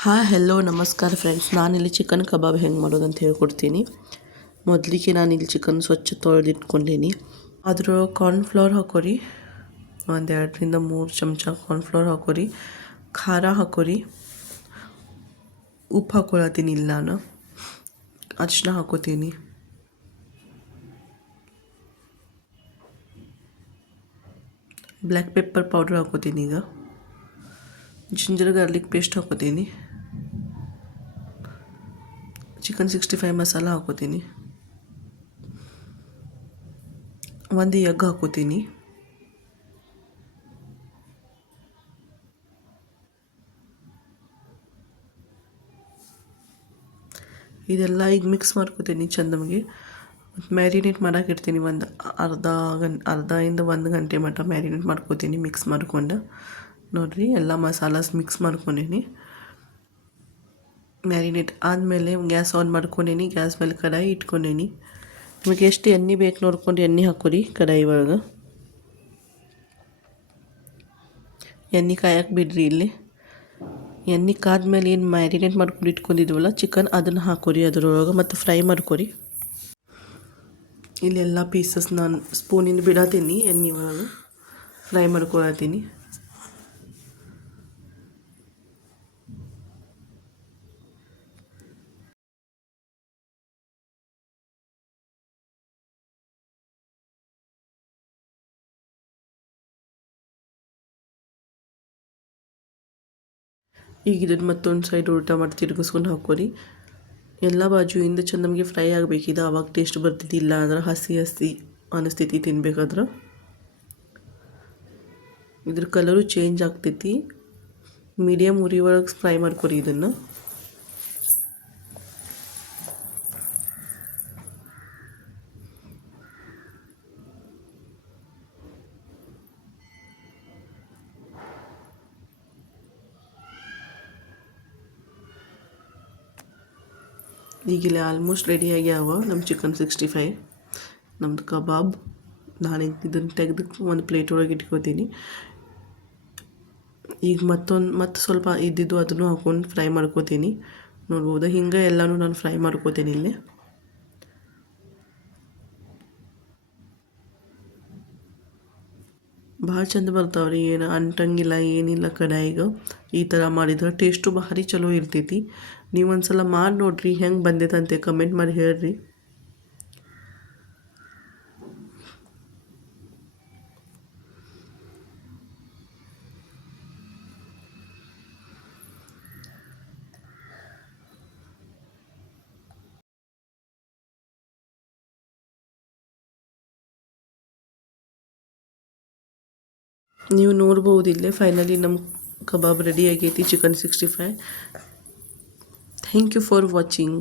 Hi hello ನಮಸ್ಕಾರ friends ನಾನಿಲ್ಲಿ chicken ಕಬಾಬ್ ಹೆಂಗೆ ಮಾಡೋದು ಅಂತ ಹೇಳ್ಕೊಡ್ತೀನಿ ಮೊದಲಿಗೆ ನಾನಿಲ್ಲಿ ಚಿಕನ್ ಸ್ವಚ್ಛ ತೊಳೆದಿಟ್ಕೊಂಡೀನಿ ಅದ್ರೊಳಗೆ ಕಾರ್ನ್ಫ್ಲವರ್ ಹಾಕೋರಿ ಒಂದು ಎರಡರಿಂದ ಮೂರು ಚಮಚ ಕಾರ್ನ್ಫ್ಲವರ್ ಹಾಕೋರಿ ಖಾರ ಹಾಕೋರಿ ಉಪ್ಪು ಹಾಕೊಳತ್ತೀನಿ ಇಲ್ಲಿ ನಾನು ಅರಿಶಿನ ಹಾಕೋತೀನಿ ಬ್ಲ್ಯಾಕ್ ಪೆಪ್ಪರ್ ಪೌಡ್ರ್ ಹಾಕೋತೀನಿ ಈಗ ಜಿಂಜರ್ ಗಾರ್ಲಿಕ್ ಪೇಸ್ಟ್ ಹಾಕೋತೀನಿ ಚಿಕನ್ ಸಿಕ್ಸ್ಟಿ ಫೈವ್ ಮಸಾಲ ಹಾಕೋತೀನಿ. ಒಂದು ಎಗ್ ಹಾಕೋತೀನಿ. ಇದೆಲ್ಲ ಈಗ ಮಿಕ್ಸ್ ಮಾಡ್ಕೋತೀನಿ ಚಂದಮಗೆ. ಮ್ಯಾರಿನೇಟ್ ಮಾಡೋಕ್ಕಿಡ್ತೀನಿ ಒಂದು ಅರ್ಧ ಗಂ ಅರ್ಧದಿಂದ ಒಂದು ಗಂಟೆ ಮಟ್ಟ ಮ್ಯಾರಿನೇಟ್ ಮಾಡ್ಕೋತೀನಿ ಮಿಕ್ಸ್ ಮಾಡ್ಕೊಂಡು. ನೋಡಿರಿ ಎಲ್ಲ ಮಸಾಲಾಸ್ ಮಿಕ್ಸ್ ಮಾಡ್ಕೊಂಡೀನಿ. ಮ್ಯಾರಿನೇಟ್ ಆದಮೇಲೆ ಗ್ಯಾಸ್ ಆನ್ ಮಾಡ್ಕೊಂಡೇನಿ, ಗ್ಯಾಸ್ ಮೇಲೆ ಕಡಾಯಿ ಇಟ್ಕೊಂಡೇನಿ. ನಿಮಗೆ ಎಷ್ಟು ಎಣ್ಣೆ ಬೇಕು ನೋಡ್ಕೊಂಡು ಎಣ್ಣೆ ಹಾಕೋರಿ ಕಡಾಯಿ ಒಳಗೆ. ಎಣ್ಣೆ ಕಾಯಕ್ಕೆ ಬಿಡ್ರಿ ಇಲ್ಲಿ. ಎಣ್ಣೆ ಕಾದ್ಮೇಲೆ ಏನು ಮ್ಯಾರಿನೇಟ್ ಮಾಡ್ಕೊಂಡು ಇಟ್ಕೊಂಡಿದ್ವಲ್ಲ, ಚಿಕನ್ ಅದನ್ನು ಹಾಕೋರಿ ಅದರೊಳಗೆ ಮತ್ತು ಫ್ರೈ ಮಾಡ್ಕೊರಿ ಇಲ್ಲೆಲ್ಲ ಪೀಸಸ್ ನಾನು ಸ್ಪೂನಿಂದ ಬಿಡತೀನಿ, ಎಣ್ಣೆ ಒಳಗೆ ಫ್ರೈ ಮಾಡ್ಕೊಳತ್ತೀನಿ. ಈಗ ಇದನ್ನು ಮತ್ತೊಂದು ಸೈಡ್ ಉಲ್ಟಾ ಮಾಡಿ ತಿರುಗಿಸ್ಕೊಂಡು ಹಾಕೋರಿ ಎಲ್ಲ ಬಾಜುಯಿಂದ ಚಂದ ನಮಗೆ ಫ್ರೈ ಆಗಬೇಕಿದೆ ಆವಾಗ ಟೇಸ್ಟ್ ಬರ್ತಿದ್ದಿಲ್ಲ ಅಂದ್ರೆ ಹಸಿ ಹಸಿ ಅನಿಸ್ತೈತಿ ತಿನ್ಬೇಕಾದ್ರೆ. ಇದ್ರ ಕಲರು ಚೇಂಜ್ ಆಗ್ತೈತಿ. ಮೀಡಿಯಮ್ ಉರಿ ಒಳಗೆ ಫ್ರೈ ಮಾಡ್ಕೊರಿ ಇದನ್ನು. ಈಗಿಲ್ಲ ಆಲ್ಮೋಸ್ಟ್ ರೆಡಿ ಆಗ್ಯಾವ ನಮ್ಮ ಚಿಕನ್ ಸಿಕ್ಸ್ಟಿ ಫೈವ್ ನಮ್ಮದು ಕಬಾಬ್. ನಾನು ಇದನ್ನು ತೆಗೆದು ಒಂದು ಪ್ಲೇಟ್ ಒಳಗೆ ಇಟ್ಕೋತೀನಿ. ಈಗ ಮತ್ತೊಂದು ಮತ್ತು ಸ್ವಲ್ಪ ಇದ್ದಿದ್ದು ಅದನ್ನು ಹಾಕೊಂಡು ಫ್ರೈ ಮಾಡ್ಕೋತೀನಿ. ನೋಡ್ಬೋದು? ಹಿಂಗೆ ಎಲ್ಲನೂ ನಾನು ಫ್ರೈ ಮಾಡ್ಕೋತೀನಿ ಇಲ್ಲಿ. ಭಾಳ ಚಂದ ಬರ್ತಾವ್ರಿ, ಏನು ಅಂಟಂಗಿಲ್ಲ, ಏನಿಲ್ಲ ಕಡಾಯಿಗೆ. ಈ ಥರ ಮಾಡಿದ್ರೆ ಟೇಸ್ಟು ಭಾರಿ ಚಲೋ ಇರ್ತೈತಿ. ನೀವು ಒಂದು ಸಲ ಮಾಡಿ ನೋಡಿರಿ, ಹೆಂಗೆ ಬಂದೈತಂತೆ ಕಮೆಂಟ್ ಮಾಡಿ ಹೇಳ್ರಿ. ನೀವು ನೋಡ್ಬೋದು ಇಲ್ಲೇ ಫೈನಲಿ ನಮ್ಮ ಕಬಾಬ್ ರೆಡಿ ಆಗೈತಿ chicken sixty five thank you for watching